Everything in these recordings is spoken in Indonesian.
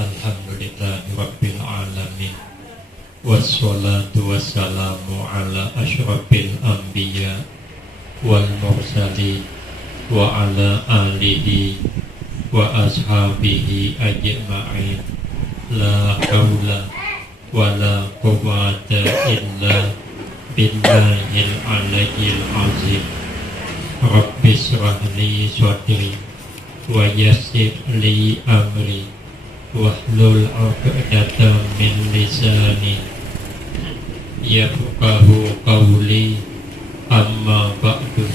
Alhamdulillahi Rabbil Alamin. Wassalatu wassalamu ala ashrafil anbiya wal mursalin wa ala alihi wa ashabihi ajma'in. La hawla wa la quwwata illa billahil aliyyil azim. Rabbi shrah li sadri wa yassir li amri wahlul 'uqdatam min lisani yafqahu qawli. Amma ba'du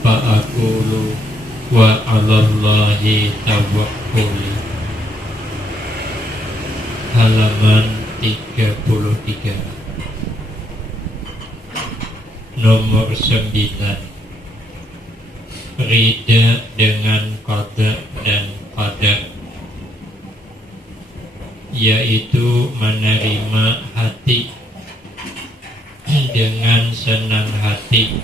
fa aqulu wa 'alallahi tawakkuli. Halaman 33, nomor 9. Rida dengan qada dan qadar, yaitu menerima hati dengan senang hati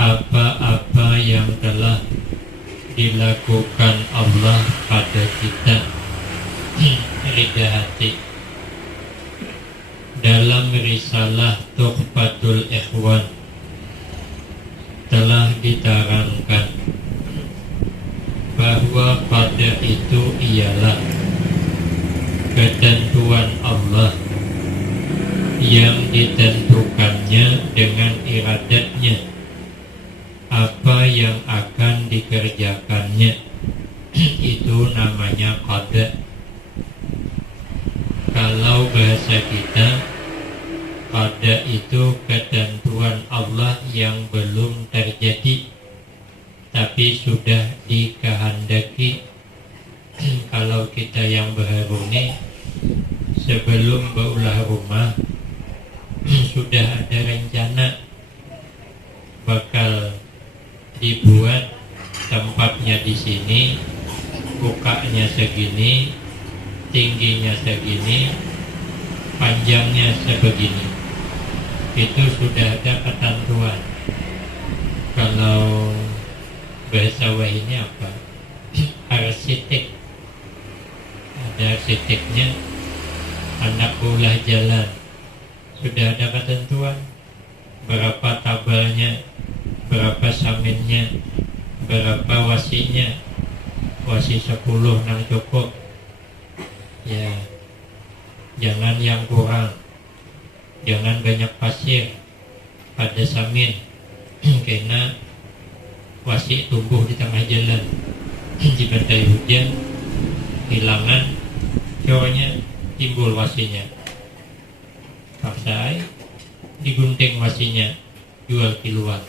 apa-apa yang telah dilakukan Allah pada kita. Rida hati. Dalam risalah Tuhfatul Ikhwan telah diterangkan bahwa qada itu ialah ketentuan Allah yang ditentukannya dengan iradatnya apa yang akan dikerjakannya. Itu namanya qada. Kalau bahasa kita, qada itu ketentuan Allah yang belum terjadi tapi sudah dikehendaki. Kalau kita yang berharuni, sebelum berulah rumah sudah ada rencana bakal dibuat tempatnya di sini, bukanya segini, tingginya segini, panjangnya sebegini. Itu sudah ada ketentuan. Kalau bahasa wahini apa? Arsitek. Ada arsiteknya, anak ulah jalan. Sudah ada ketentuan berapa tabalnya, berapa saminnya, berapa wasinya. Wasi 10 nang cukup. Ya, jangan yang kurang, jangan banyak pasir pada samin, karena wasi tumbuh di tengah jalan. Dibantai hujan, hilangan cowoknya, timbul wasinya. Paksai, digunting wasinya, jual kiluan.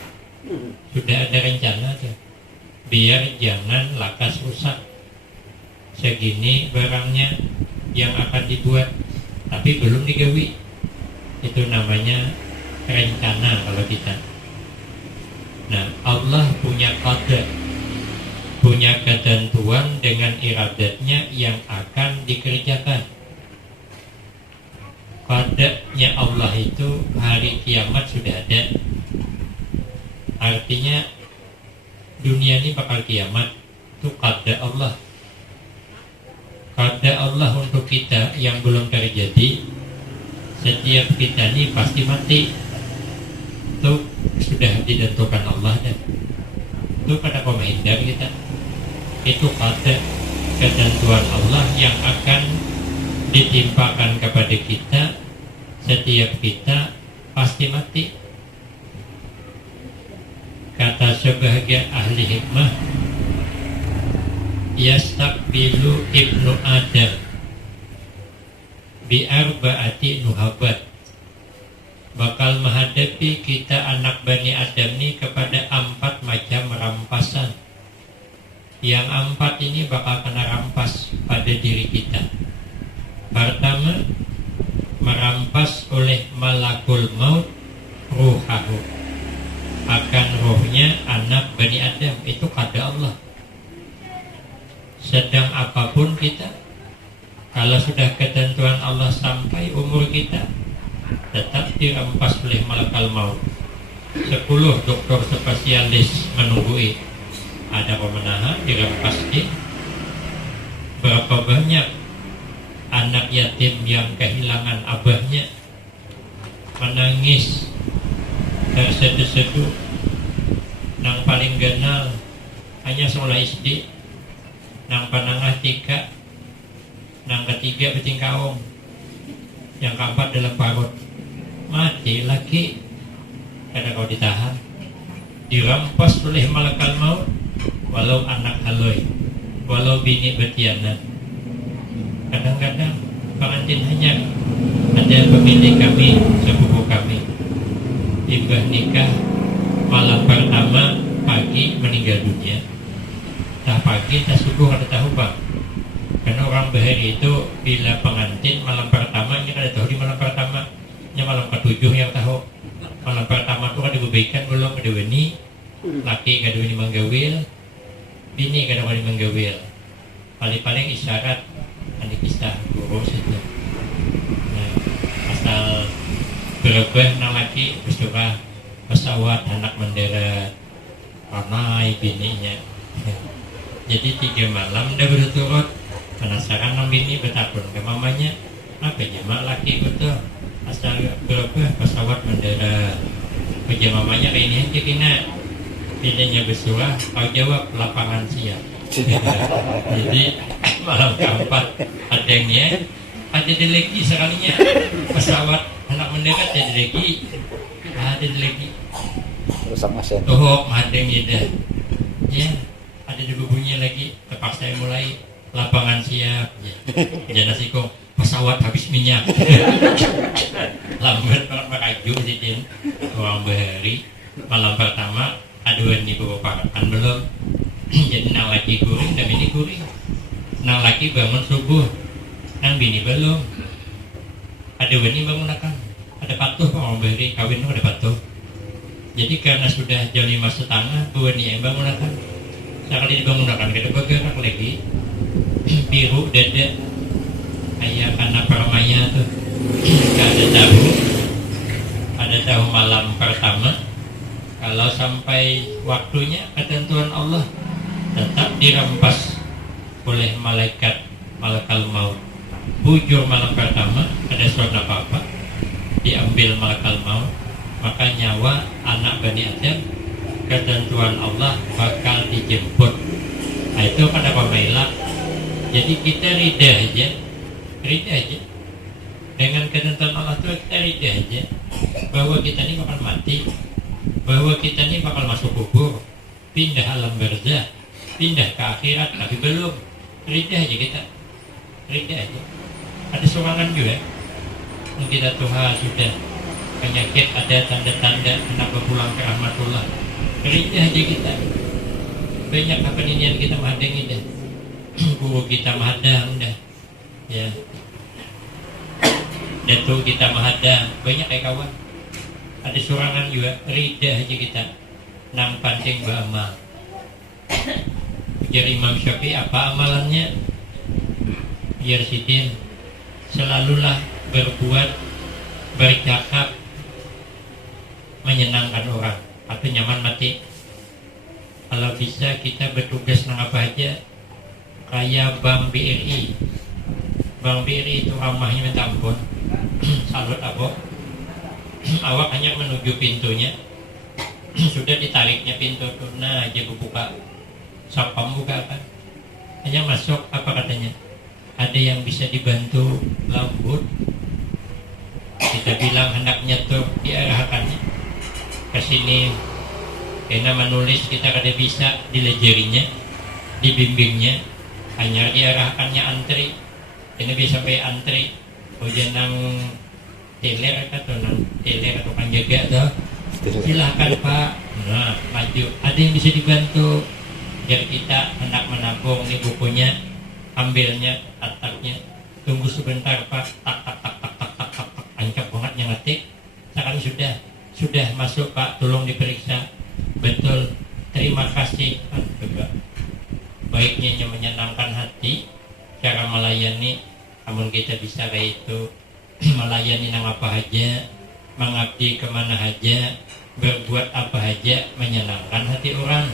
Sudah ada rencana tuh, biar jangan lakas rusak. Segini barangnya yang akan dibuat, tapi belum digawi. Itu namanya rencana kalau kita. Nah, Allah punya qada, punya ketentuan dengan iradatnya yang akan dikerjakan. Qadanya Allah itu hari kiamat sudah ada. Artinya dunia ini bakal kiamat. Itu qada Allah. Qada Allah untuk kita yang belum terjadi. Setiap kita ini pasti mati. Itu sudah ditentukan Allah dan itu pada pemahindar kita. Itu qada, ketentuan Allah yang akan ditimpakan kepada kita. Setiap kita pasti mati. Kata sebagian ahli hikmah, yastaqbilu ibnu Adam bi arba'ati nuhabat. Bakal menghadapi kita anak Bani Adam ini kepada 4 macam rampasan. Yang 4 ini bakal kena rampas pada diri kita. Pertama, merampas oleh malakul maut ruhahu, akan rohnya anak Bani Adam. Itu qada Allah. Sedang apapun kita, kalau sudah ketentuan Allah sampai umur kita, tetap dirampas oleh malakul maut. 10 dokter spesialis menunggui. Ada pemenahan dirampas di berapa banyak anak yatim yang kehilangan abahnya, menangis terseduh-seduh. Nang paling genal hanya sekolah SD, nang panangah 3, nang ketiga beting kaong, yang keempat dalam parut. Mati lagi karena kau ditahan, dirampas oleh malaikat maut, walau anak haloi, walau bini betianan. Kadang-kadang pengantin hanya ada pemilik kami, sepupu kami, tiba nikah malam pertama pagi meninggal dunia. Tah pagi tak subuh kada tahu bang. Karena orang Bahari itu bila pengantin malam pertamanya kada tahu di malam pertama, nya malam ke-7 yang tahu. Malam pertama itu kada dibebaikan belum kada weni, laki kada weni manggawil, bini kada weni manggawil. Paling-paling isyarat ani kisah guru saja. Nah, asal berubah nang laki bersurah pesawat anak mendarat ramai bininya. Jadi 3 malam dah berturut, penasaran nang bini bertakun ke mamanya, apa ya mak laki betul asal berubah pesawat mendarat. Kerja mamanya kayak ini aja kena bininya bersurah, kau jawab lapangan siap. Jadi malam keempat ada yang niat, ada delegi sekalinya pesawat anak mendarat ada delegi, rusak mesin. Tuh madeng ya, ya ada bunyi lagi. Terpaksa saya mulai lapangan siap. Ya. Jangan sih kok pesawat habis minyak. Lambat banget makaju sidin orang Bahari malam pertama aduan ibu bapak kan belum. Jadi nang laki guring dan bini guring. Nang laki bangun subuh, nang bini belum. Ada wani bangunakan. Ada patuh orang Bahari kawin ada patuh. Jadi karena sudah jam 5:30, wani yang bangunakan. Sekali dibangunakan kita bergerak lagi. Biru dada kayak karena permainya tuh. Ada tahu malam pertama. Kalau sampai waktunya ketentuan Allah tetap dirampas oleh malaikat maut. Bujur malam pertama ada surat apa-apa diambil malaikat maut, maka nyawa anak Bani Adam ketentuan Allah bakal dijemput. Nah itu pada pemilah. Jadi kita ridha aja dengan ketentuan Allah itu. Kita ridha aja bahwa kita ini bakal mati, bahwa kita ini bakal masuk kubur, pindah alam barzah, pindah ke akhirat, tapi belum. Ridha aja kita, ridha aja. Ada serangan juga kita Tuhan sudah penyakit, ada tanda-tanda anak berpulang ke rahmatullah. Ridha aja kita. Banyak apa ini kita mahadang ini dah. Guru kita mahadang dah. Ya. Datuk kita mahadang, banyak kayak kawan. Ada serangan juga, ridha aja kita. Nang panding beramal. Ujar Imam Syafi'i, apa amalannya? Biar sidin selalulah berbuat, bercakap menyenangkan orang atau nyaman mati. Kalau bisa kita bertugas nang apa aja, kayak Bank BRI. Bank BRI itu ramahnya minta ampun. Salut apa? Awak hanya menuju pintunya, sudah ditariknya pintu tuh, nah aja buka, sapam buka kan? Hanya masuk, apa katanya? Ada yang bisa dibantu lembut. Kita bilang hendaknya tuh diarahkannya ke sini. Karena menulis kita kada bisa dilejerinya, dibimbingnya, hanya diarahkannya antri. Ini bisa sampai antri. Ujian nang teler atau nang teler atau kan jaga tuh. Silakan Pak. Nah, maju. Ada yang bisa dibantu. Biar kita hendak menabung nih bukunya, ambilnya, tataknya. Tunggu sebentar Pak. Tak. Ancap banget yang ngetik. Sekarang sudah masuk Pak. Tolong diperiksa. Betul. Terima kasih. Baiknya yang menyenangkan hati. Cara melayani. Namun kita bisa kayak itu. Melayani nang apa aja, mengabdi kemana aja, berbuat apa aja menyenangkan hati orang.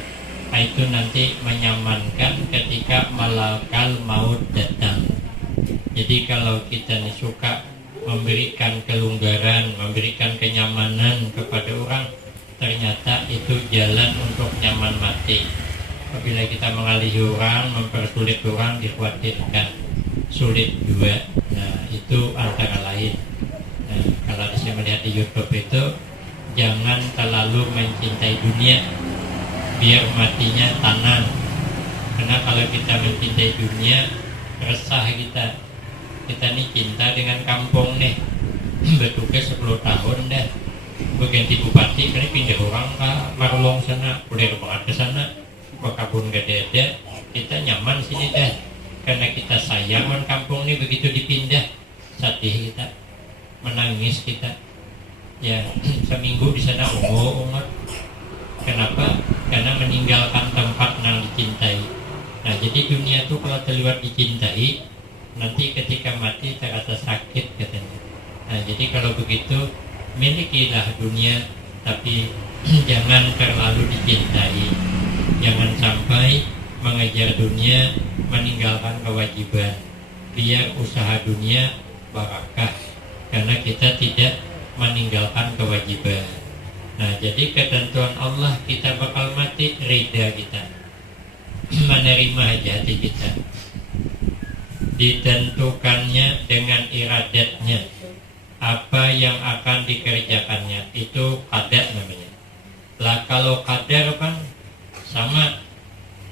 itu nanti menyamankan ketika malakal maut datang. Jadi kalau kita nih suka memberikan kelonggaran, memberikan kenyamanan kepada orang, ternyata itu jalan untuk nyaman mati. Apabila kita mengalihi orang, mempersulit orang, dikhawatirkan sulit juga. Nah, itu antara lain. Nah, kalau saya melihat di YouTube itu, jangan terlalu mencintai dunia, biar matinya tenang. Karena kalau kita mencintai dunia, resah kita. Kita nih cinta dengan kampung nih, bertugas 10 tahun dah, berganti bupati, karena pindah orang ke Marlong sana, boleh banget ke sana, ke Kabun gede ada, kita nyaman sini dah. Karena kita sayang dengan kampung ini, begitu dipindah, sedih kita, menangis kita. Ya, seminggu di sana ungu-ungut. Kenapa? Karena meninggalkan tempat yang dicintai. Nah, jadi dunia itu kalau terlibat dicintai, nanti ketika mati terasa sakit katanya. Nah, jadi kalau begitu, milikilah dunia, tapi jangan terlalu dicintai. Jangan sampai mengejar dunia, meninggalkan kewajiban. Biar usaha dunia barakah, karena kita tidak meninggalkan kewajiban. Nah, jadi ketentuan Allah, kita bakal mati, ridha kita, menerima aja hati kita. Ditentukannya dengan iradatnya, apa yang akan dikerjakannya, itu qadar namanya. Lah kalau qadar kan sama,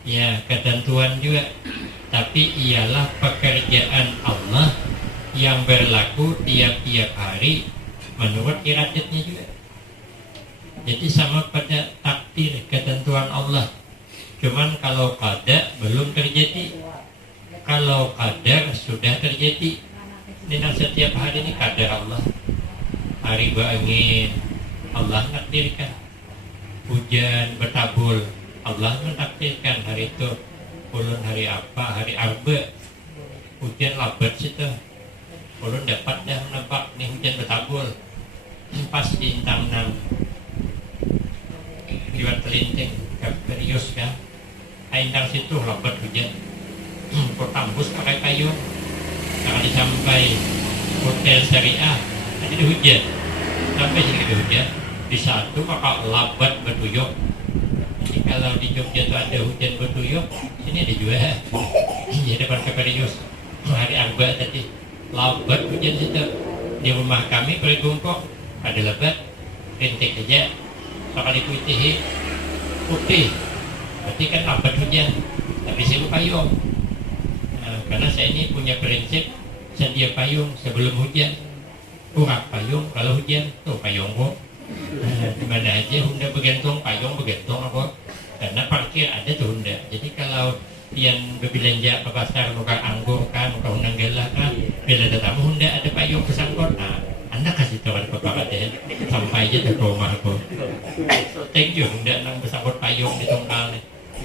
ya ketentuan juga, tapi ialah pekerjaan Allah yang berlaku tiap-tiap hari menurut iradatnya juga. Jadi sama pada takdir, ketentuan Allah. Cuman kalau qadar belum terjadi. Kalau qadar sudah terjadi. Ini setiap hari ini qadar Allah. Hari berangin, Allah menakdirkan. Hujan bertabul, Allah menakdirkan hari itu. Ulun hari apa? Hari Arba. Hujan labat situ. Ulun dapat dah menebak nih hujan bertabul. Pas bintang 6. Liwat Kelinting, Perius kan. Aindang situ labat hujan. Kau tambus pakai payung. Sekali sampai hotel syariah, ada hujan. Sampai sini hujan. Di satu maka labat bertuyuk. Jadi kalau di Jogja itu ada hujan bertuyuk, sini ada juga. Di depan Perius. Hari Arba tadi labat hujan situ. Di rumah kami Perigungkok ada labat, rintik aja. Sekali putih, berarti kan labat hujan, tapi saya payung. Nah, karena saya ini punya prinsip sedia payung sebelum hujan. Urak payung kalau hujan, tuh payung kok. Dimana aja Honda bergantung, payung bergantung apa? Karena parkir ada tuh Honda. Jadi kalau pian berbelanja ke pasar muka anggur kan, muka undang gelah kan, bila datang Honda ada payung kesangkut. Nah, Anda kasih tahu ke Bapak deh, sampai aja ke rumah aku. Thank you, Honda nang bersangkut payung di tongkal.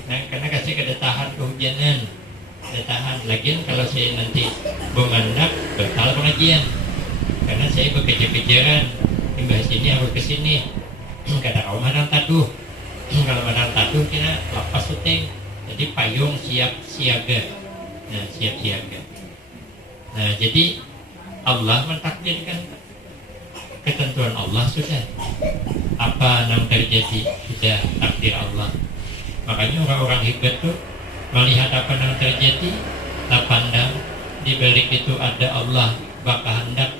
Nah, karena kasih kedetahan kehujanan, kedetahan. Lagian kalau saya nanti bemandak, batal pengajian. Karena saya bekerja-kejaran, timbah sini harus ke sini. Kadang kau madang taduh, kalau madang taduh kita lepas syuting. Jadi payung siap siaga. Nah, siap siaga. Nah, jadi Allah mentakdirkan. Ketentuan Allah sudah. Apa yang terjadi sudah takdir Allah. Makanya orang-orang hebat tuh melihat apa yang terjadi, tak pandang. Di balik itu ada Allah berkehendak.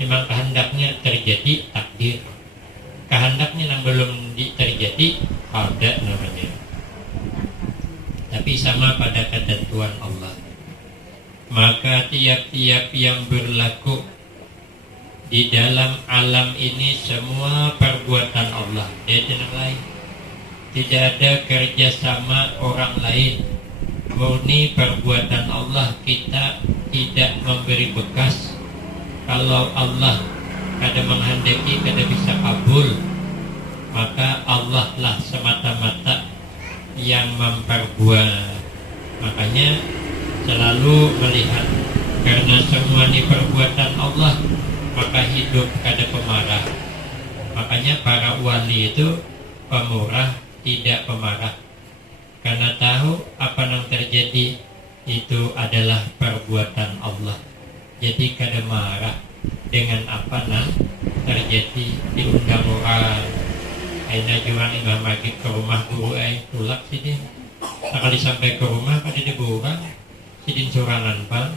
Memang kehendaknya terjadi takdir. Kehendaknya yang belum terjadi ada namanya. Tapi sama pada ketentuan Allah. Maka tiap-tiap yang berlaku di dalam alam ini semua perbuatan Allah. Tidak ada lain. Tidak ada kerjasama orang lain. Murni perbuatan Allah. Kita tidak memberi bekas. Kalau Allah kada menghendaki, kada bisa kabul, maka Allah lah semata-mata yang memperbuat. Makanya selalu melihat, karena semua ini perbuatan Allah, maka hidup kada pemarah. Makanya para wali itu pemurah, tidak pemarah. karena tahu apa yang terjadi itu adalah perbuatan Allah. Jadi kada marah dengan apa yang terjadi, diundang orang. Aina juang Imam Magid ke rumah guru tulak sidin. Sekali sampai ke rumah pada dia berurang, sidin sorangan bang.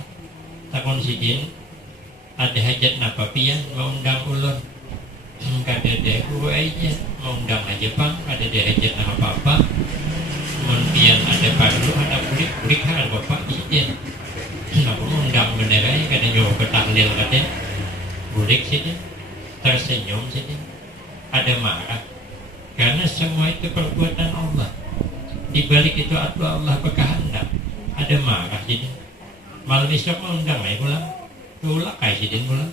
Takon sidin ada hajat napa pian mau undang ulun. Kada deh guru aja mau undang aja bang. Kada deh hajat apa-apa. Kemudian ada parlu, ada bulik ada bapak izin. Aku mau undang beneran kada nyuruh ke tahlil kada. Bulik sidin tersenyum sidin. Ada marah. Karena semua itu perbuatan Allah. Di balik itu Allah berkehendak. Ada marah jadi. Malam esok mau undang pulang. Tulak kayak jadi pulang.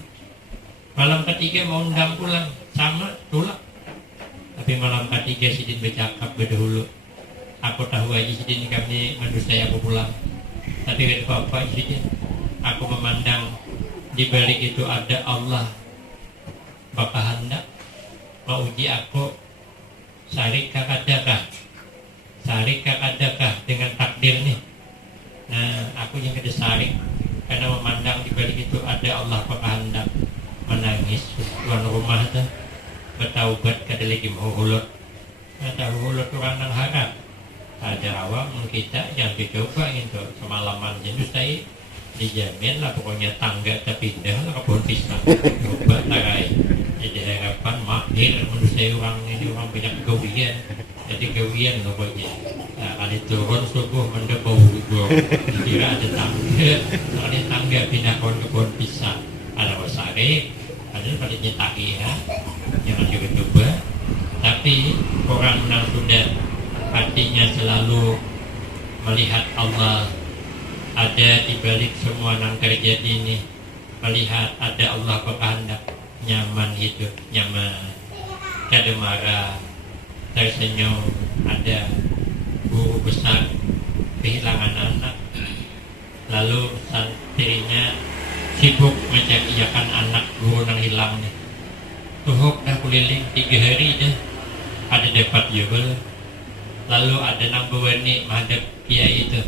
Malam ketiga mau undang pulang. Sama tulak. Tapi malam ketiga sidin bercakap berdahulu. Aku tahu aja sidin kami manusia aku pulang. Tapi kata bapak sidin, aku memandang di balik itu ada Allah berkehendak. Mau uji aku. Syarikah kadakah dengan takdir nih. Nah, aku yang kada sarik karena memandang di balik itu ada Allah berkehendak. Menangis tuan rumah tuh bertaubat kada lagi mau hulur. Ada hulur orang nang harap. Ada awam kita yang dicoba itu semalaman jadi saya dijamin lah pokoknya tangga terpindah lah ke pohon pisang. Coba tarai. Jadi harapan mahir menurut saya orang ini orang banyak gawian. Jadi gawian loh pokoknya. Nah, kali turun subuh mendebau gugur. Kira ada tangga. Kali tangga pindah ke pohon pisang. Ada wasari. Ada pada nyetaki ya. Jangan juga coba. Tapi orang yang sudah hatinya selalu melihat Allah ada di balik semua yang terjadi ini, melihat ada Allah berkehendak, nyaman hidup, nyaman, kada marah, tersenyum. Ada guru besar kehilangan anak, lalu santrinya sibuk mencari-cakan anak guru yang hilang nih. Tuhuk dah keliling 3 hari dah, ada dapat juga. Lalu ada nang bewani menghadap kiai itu.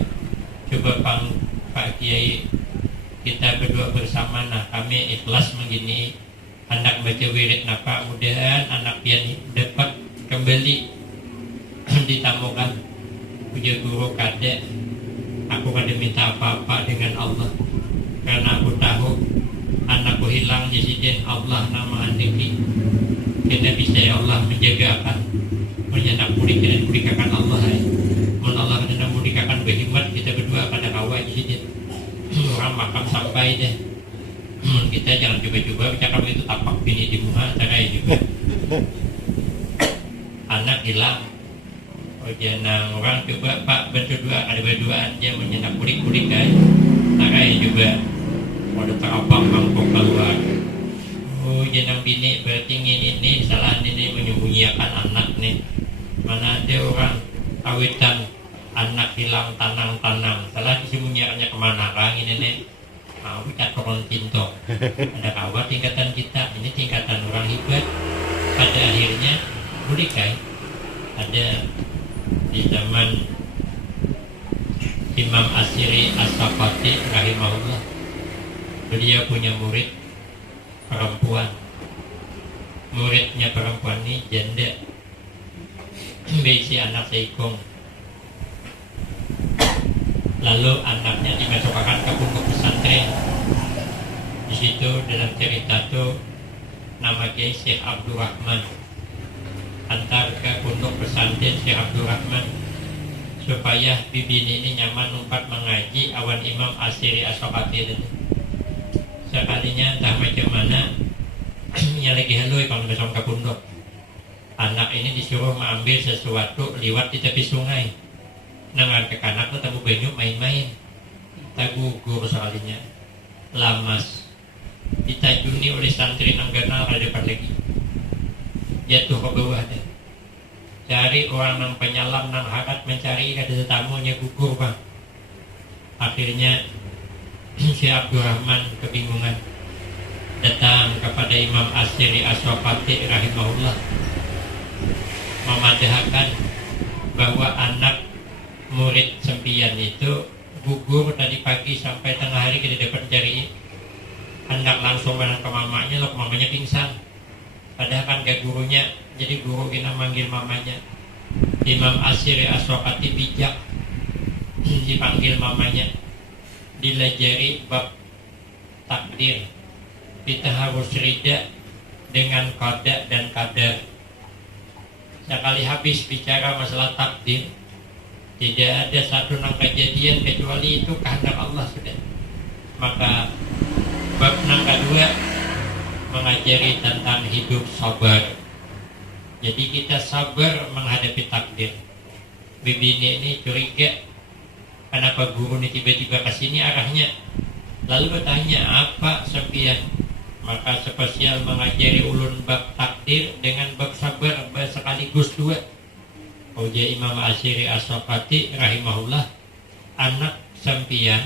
Coba Pak Kiai, kita berdua bersama, nah kami ikhlas begini, anak baca wirid napa, mudahan anak pian dapat kembali ditamukan. Puja guru kada, aku kada minta apa-apa dengan Allah, karena aku tahu anakku hilang di sini Allah nama hadipi. Kita bisa ya Allah menjagakan, menyenak mudikakan Allah. Allah kena mudikakan berhikmat kita berdua pada kawai di sini. Orang makam sampai deh. Kita jangan coba-coba cakap itu tapak bini di muka, carai juga. Anak hilang. Oh jangan orang coba Pak berdua ada berduaan dia menyenak kulik-kulik kan. Carai juga. Ada terapang mangkok keluar. Oh jangan bini berarti ini salah ini menyembunyikan anak nih. Mana ada orang kawitan anak hilang tanang-tanang, salah disembunyikannya kemana kang ini nih? Mau kita korong cinta. Ada kawan tingkatan kita, ini tingkatan orang hebat. Pada akhirnya boleh kan? Ada di zaman Imam Asy'ari As-Saqati rahimahullah. Beliau punya murid perempuan. Muridnya perempuan ini janda. Berisi anak seikung. Lalu anaknya dimasukkan ke pondok pesantren. Di situ dalam cerita itu nama Kiai Syekh Abdul Rahman antar ke pondok pesantren Syekh Abdul Rahman supaya bibi ini nyaman numpat mengaji awan Imam Asy'ari As-Saqati itu. Sekalinya entah macam mana nya lagi halui kalau besok ke pondok. Anak ini disuruh mengambil sesuatu liwat di tepi sungai. Nangan ke kanak tuh tabu banyu main-main, tagugur sekalinya, lamas, ditajuni oleh santri nang ganal ada dapat lagi, jatuh ke bawah deh. Cari orang nang penyelam nang hakat mencari kada tetamunya gugur bang. Akhirnya si Abdul Rahman kebingungan, datang kepada Imam Asy'ari As-Saqati rahimahullah, memadahkan bahwa anak murid sempian itu gugur tadi pagi sampai tengah hari kita dapat cari, hendak langsung menang ke mamanya, lalu mamanya pingsan. Padahal kan gak gurunya, jadi guru kita manggil mamanya. Imam Asy'ari As-Saqati bijak, dipanggil mamanya, dilajari bab takdir. Kita harus rida dengan qada dan qadar. Sekali habis bicara masalah takdir, tidak ada satu kejadian kecuali itu kehendak Allah sudah. Maka bab yang kedua mengajari tentang hidup sabar. Jadi kita sabar menghadapi takdir. Bibi ini curiga, kenapa guru ini tiba-tiba ke sini arahnya. Lalu bertanya, apa sempian? Maka spesial mengajari ulun bab takdir dengan bab sabar sekaligus dua. Uja Imam Asy'ari As-Saqati rahimahullah, anak sempian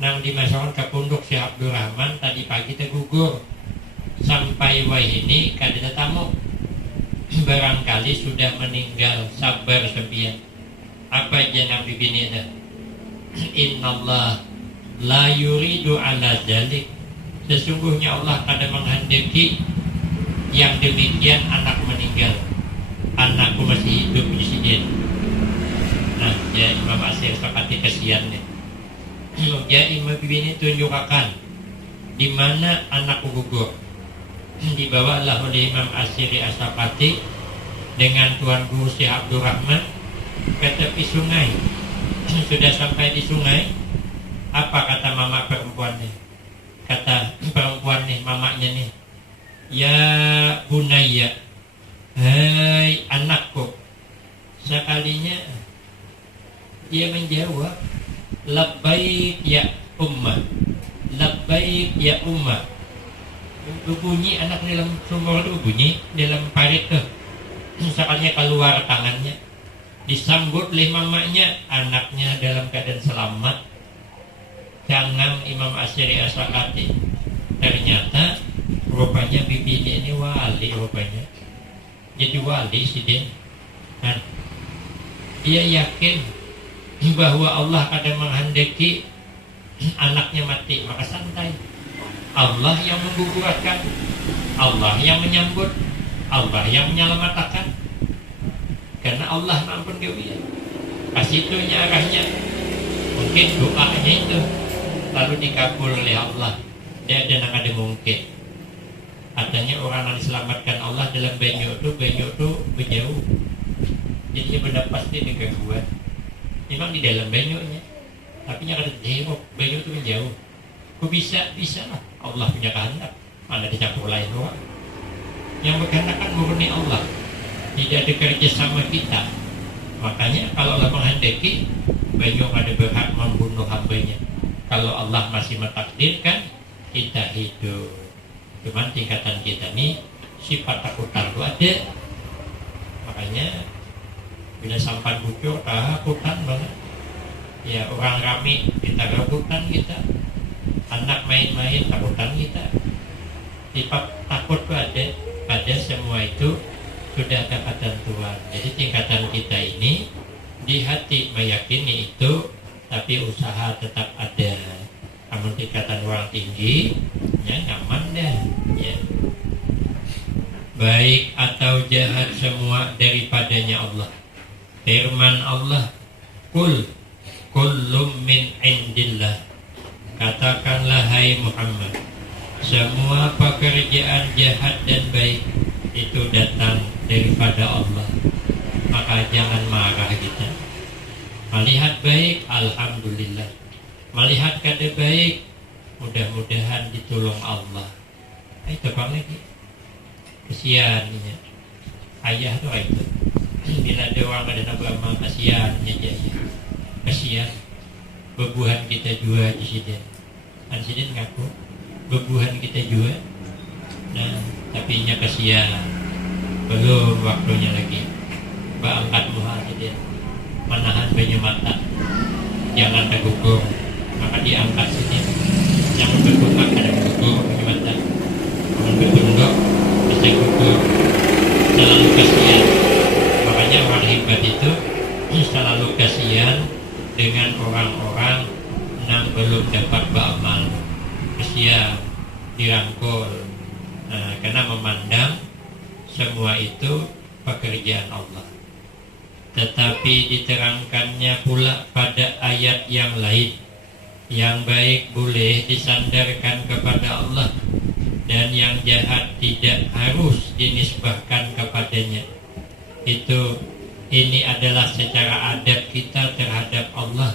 nang dimasukkan ke punduk Syekh Abdurrahman tadi pagi tergugur. Sampai wahini kada tamu. Barangkali sudah meninggal, sabar sempian. Apa aja Nabi bini ada? Innallah la yuridu ala dzalik. Sesungguhnya Allah kada menghendaki yang demikian anak meninggal. Anakku masih hidup di sini. Nah, ya Imam Asy'ari As-Saqati kasihan nih. Ya Imam bini tunjukkan di mana anakku gugur. Dibawalah oleh Imam Asy'ari As-Saqati dengan Tuan Guru Syekh Abdurrahman ke tepi sungai. Sudah sampai di sungai, apa kata mama perempuannya? Kata perempuan nih, mamanya nih, ya bunaya, hai anakku. Sekalinya dia menjawab, labbaik ya ummah, labbaik ya ummah. Bunyi anak dalam sumur itu, bunyi dalam parit tuh. Sekalinya keluar tangannya, disambut oleh mamanya, anaknya dalam keadaan selamat. Jangan Imam Asy'ari As-Saqati, ternyata rupanya bibinya ini wali rupanya. Jadi wali sih dia. Nah, dia yakin bahwa Allah kadang menghendaki anaknya mati, maka santai. Allah yang menggugurkan, Allah yang menyambut, Allah yang menyelamatkan. Karena Allah mampun dia. Kasih itunya arahnya. Mungkin doanya itu lalu dikabul oleh Allah. Dia ada mungkin. Katanya orang yang diselamatkan Allah dalam banyu itu berjauh. Jadi dia benar pasti dengan gangguan. Memang di dalam banyunya, tapi nya kada jauh, banyu itu menjauh. Kok bisa lah. Allah punya kehendak, mana dicampur lain doang. Yang berkehendak kan murni Allah, tidak ada kerja sama kita. Makanya kalau Allah menghendaki, banyu ada berhak membunuh hambanya. Kalau Allah masih mentakdirkan kita hidup. Cuman tingkatan kita nih sifat takutan itu ada. Makanya bila sampan bocor, takutan banget. Ya orang rame kita takutan kita. Anak main-main takutan kita. Sifat takut itu ada. Pada semua itu sudah ada ketentuan. Jadi tingkatan kita ini di hati meyakini itu, tapi usaha tetap ada. Namun tingkatan orang tinggi, ya nyaman dah. Ya. Baik atau jahat semua daripadanya Allah. Firman Allah, Kul kullum min indillah. Katakanlah hai Muhammad, semua pekerjaan jahat dan baik itu datang daripada Allah. Maka jangan marah kita. Melihat baik, alhamdulillah. Melihat kada baik, mudah-mudahan ditolong Allah. Ayo terbang lagi. Kesian ya. Ayah tuh itu. Bila ada orang ada nama kasihan ya. Kasihan. Bebuhan kita juga di sini. Ansiden ngaku bebuhan kita juga. Nah, tapi nya kasihan. Belum waktunya lagi. Angkat muha dia. Menahan banyu mata. Jangan tergugur. Maka diangkat sini. Yang berbuka ada gugur banyu mata. Yang bertunduk bisa gugur. Selalu kasihan. Makanya orang hebat itu selalu kasihan dengan orang-orang yang belum dapat beramal. Usia dirangkul, karena memandang semua itu pekerjaan Allah. Tetapi diterangkannya pula pada ayat yang lain, yang baik boleh disandarkan kepada Allah dan yang jahat tidak harus dinisbahkan kepadanya. Ini adalah secara adab kita terhadap Allah.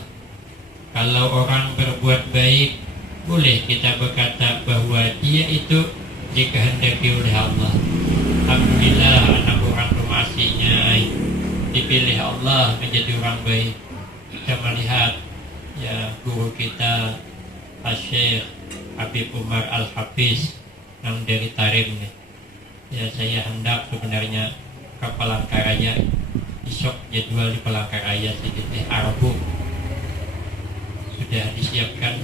Kalau orang berbuat baik, boleh kita berkata bahwa dia itu dikehendaki oleh Allah. Alhamdulillah, anak orang rumahnya dipilih Allah menjadi orang baik. Kita melihat ya guru kita Syekh Habib Umar Al-Hafiz yang dari Tarim nih. Ya, saya hendak sebenarnya ke Palangkaraya, besok jadwal di Palangkaraya sedikit Arabu sudah disiapkan,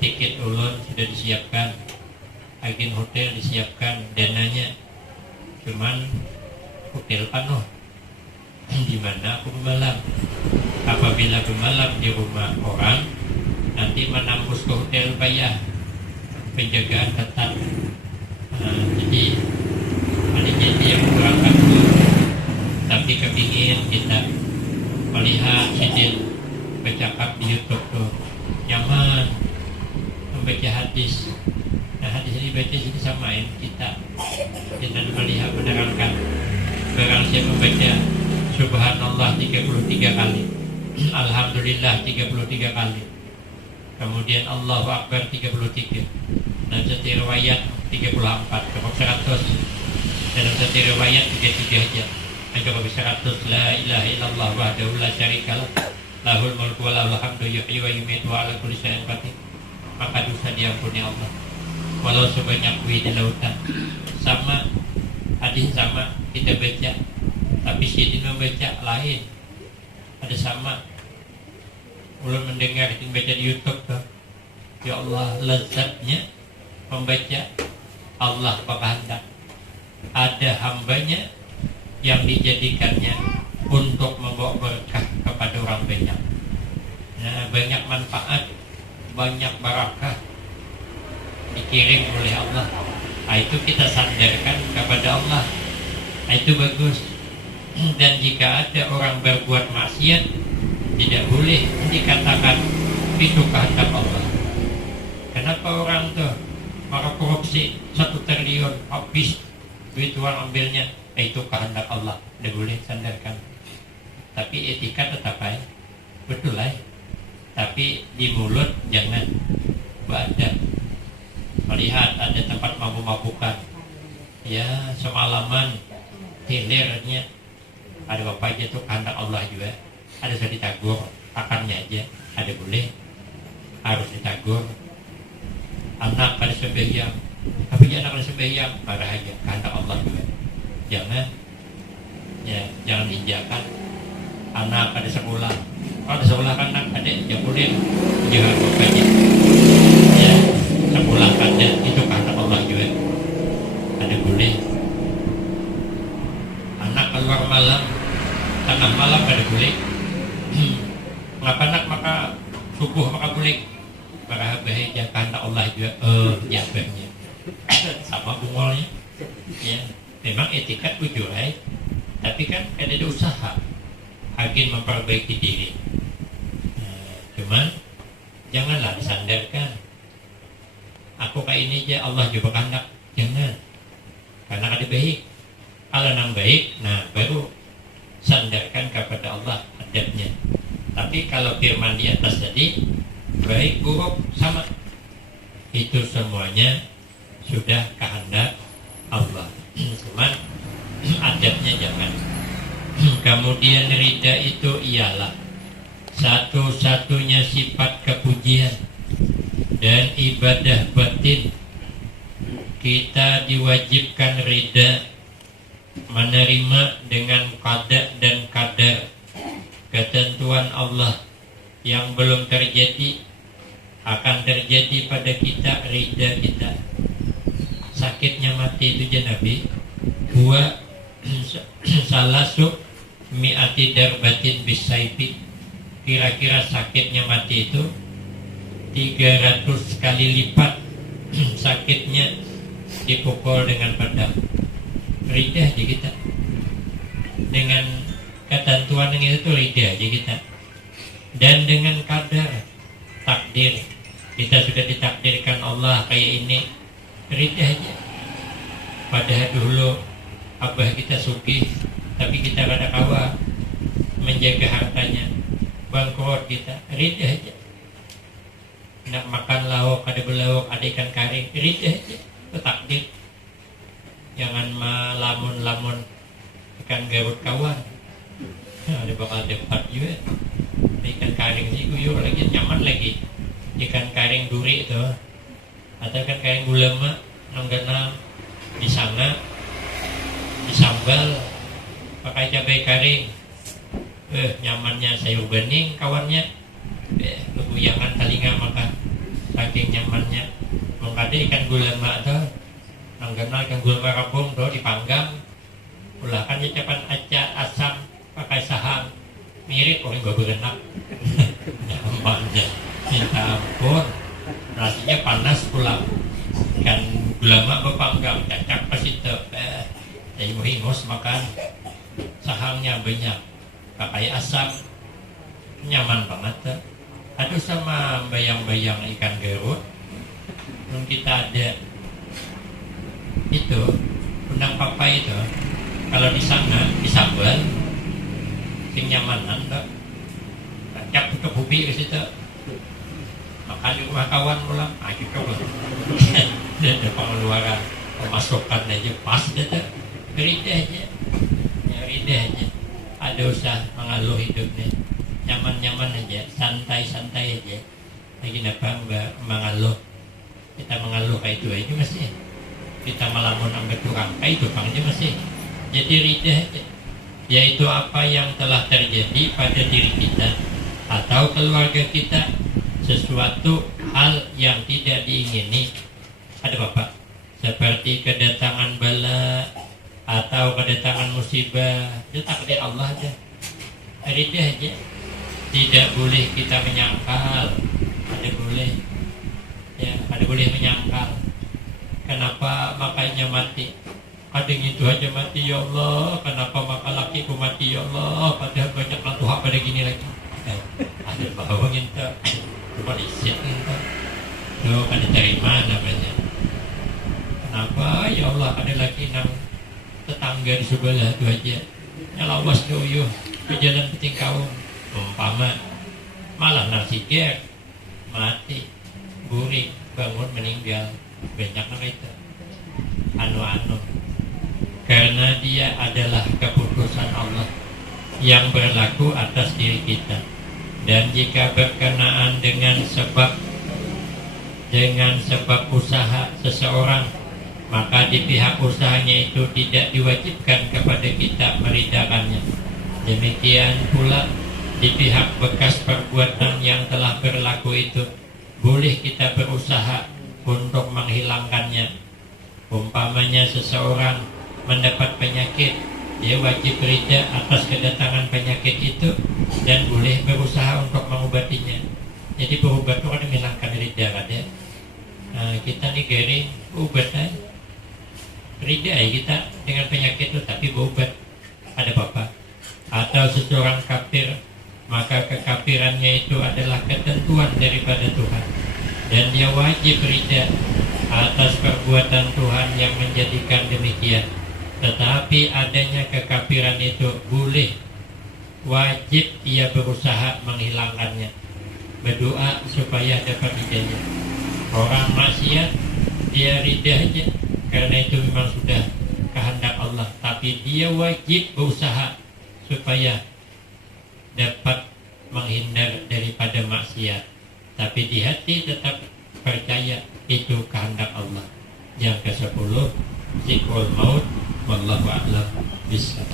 tiket ulun sudah disiapkan, agen hotel disiapkan, dananya, cuman hotel penuh. Di mana aku bermalam? Apabila bermalam di rumah orang, nanti menambus ke hotel bayar, penjagaan ketat. Jadi ada janji yang berangkat dulu, tapi kepingin kita melihat sidin bercakap di YouTube tuh nyaman, membaca hadis. Nah, hadis ini baca sini samain kita melihat menerangkan. Barang siapa membaca Subhanallah 33 kali, Alhamdulillah 33 kali, kemudian Allahu Akbar 33, dan satu riwayat 34, cukup 100. Dalam satu riwayat 33 aja, cukup 100. La ilaha illallah wahdahu la syarikalah, lahul mulku wa lahul hamdu yuhyi wa yumiitu wa ala kulli syai'in qadir. Maka dosa diampuni Allah, walau sebanyak buih di lautan. Sama hadis sama kita baca, tapi sidin membaca lain. Ada sama. Ulun mendengar itu baca di YouTube tuh. Ya Allah, lezatnya membaca Allah berkehendak. Ada hambanya yang dijadikannya untuk membawa berkah kepada orang banyak. Nah, banyak manfaat, banyak barakah dikirim oleh Allah. Nah, itu kita sandarkan kepada Allah. Nah, itu bagus. Dan jika ada orang berbuat maksiat, tidak boleh dikatakan itu kehendak Allah. Kenapa orang tuh maka korupsi 1 triliun habis duit uang ambilnya, itu kehendak Allah, tidak boleh sandarkan. Tapi etika tetap baik, betul lah. Tapi di mulut jangan beradab. Melihat ada tempat mabuk-mabukan, ya semalaman hilirnya ada bapak aja tuh kehendak Allah juga. Ada saya ditagur, akannya aja ada boleh, harus ditagur. Anak pada sembahyang, tapi anak pada sembahyang marah aja, kehendak Allah juga. Jangan, ya jangan diinjakan. Anak pada sekolah, kalau ada sekolah kan ada yang boleh jangan bapaknya. Ya sekolah ada itu kehendak Allah juga, ada boleh. Anak keluar malam, tengah malam pada boleh. Ngapa anak maka subuh maka boleh. Para bahaya kehendak Allah juga. Ya benar. Sama bungolnya. Ya, memang etikat bujulai, tapi kan ada usaha agen memperbaiki diri. Cuman janganlah disandarkan. Aku kayak ini aja Allah juga kehendak. Jangan. Karena ada baik. Kalau nang baik, nah baru sandarkan kepada Allah adabnya. Tapi kalau firman di atas tadi, baik buruk sama, itu semuanya sudah kehendak Allah. Cuman adabnya jangan. Kemudian ridha itu ialah satu-satunya sifat kepujian dan ibadah batin. Kita diwajibkan ridha, menerima dengan qada dan qadar ketentuan Allah yang belum terjadi, akan terjadi pada kita. Ridha kita. Sakitnya mati itu Nabi, salasu mi'ati darbatin bisaifi, kira-kira sakitnya mati itu 300 kali lipat sakitnya dipukul dengan pedang. Ridha aja kita dengan ketentuan yang itu, ridha aja kita. Dan dengan kadar takdir, kita sudah ditakdirkan Allah kayak ini, ridha aja. Padahal dulu abah kita sugih, tapi kita kada kawa menjaga hartanya, bangkrut kita, ridha aja. Nak makan lauk, ada belauk, ada ikan karing, ridha aja, itu takdir. Jangan melamun-lamun ikan garut kawan. Ada bakal dapat juga. Ikan karing sih guyur lagi, nyaman lagi. Ikan karing duri itu, atau ikan karing gulama, nongganam di sana, disambal, pakai cabai karing. Nyamannya sayur bening kawannya. Leguyangan telinga makan, saking nyamannya. Mengkade ikan gulama tuh, nongganam ikan gulama kampung tuh dipanggang. Ulahkan capan aca asam pakai saham, mirip orang gak berenak. Nyamannya minta ampun, nasinya panas pulang. Ikan gulama berpanggang, cacak pas itu hingos makan. Sahangnya banyak, pakai asam, nyaman banget tuh. Aduh, sama bayang-bayang ikan garut. Belum kita ada itu undang papai itu, kalau di sana disambal sing nyamanan tuh, kacap ke bubi ke situ, makan di rumah kawan pulang, gitu lah. Dan pengeluaran pemasukan aja pas gitu, ridha aja, ya ridha aja. Ada usah mengaluh hidupnya, nyaman-nyaman aja, santai-santai aja. Lagi apa mengaluh, kita mengaluh kayak itu aja masih. Kita melamun sampai tukang kayak itu aja masih. Jadi ridha aja, yaitu apa yang telah terjadi pada diri kita atau keluarga kita, sesuatu hal yang tidak diingini. Ada bapak, seperti kedatangan bala atau kedatangan musibah, itu takdir Allah aja. Ridha aja, tidak boleh kita menyangkal. Ada boleh, ya ada boleh menyangkal. Kenapa makanya mati? Kadang itu aja mati, ya Allah. Kenapa maka lakiku mati, ya Allah? Padahal banyak orang Tuhan pada gini lagi. Ada bawang itu, cuma isit itu. Tuh, ada dari mana banyak? Kenapa, ya Allah? Ada lagi nang tetangga di sebelah itu aja. Nyalawas doyo, ke jalan peting kaum. Umpama, malah nasi gek, mati, burik, bangun, meninggal. Banyak nang itu. Anu-anu. Karena dia adalah keputusan Allah yang berlaku atas diri kita. Dan jika berkenaan dengan sebab usaha seseorang, maka di pihak usahanya itu tidak diwajibkan kepada kita meridhakannya. Demikian pula di pihak bekas perbuatan yang telah berlaku itu, boleh kita berusaha untuk menghilangkannya. Umpamanya seseorang mendapat penyakit, dia wajib ridha atas kedatangan penyakit itu dan boleh berusaha untuk mengobatinya. Jadi berobat itu kan menghilangkan ridha kan ya. Nah, kita nih garing obat aja, ridha ya kita dengan penyakit itu, tapi berobat. Ada apa-apa? Atau seseorang kafir, maka kekafirannya itu adalah ketentuan daripada Tuhan dan dia wajib ridha atas perbuatan Tuhan yang menjadikan demikian. Tetapi adanya kekafiran itu boleh, wajib ia berusaha menghilangkannya, berdoa supaya dapat hidayah. Orang maksiat dia ridha aja karena itu memang sudah kehendak Allah, tapi dia wajib berusaha supaya dapat menghindar daripada maksiat. Tapi di hati tetap percaya itu kehendak Allah. Yang ke-10, zikrul maut, wallahu a'lam bishawab.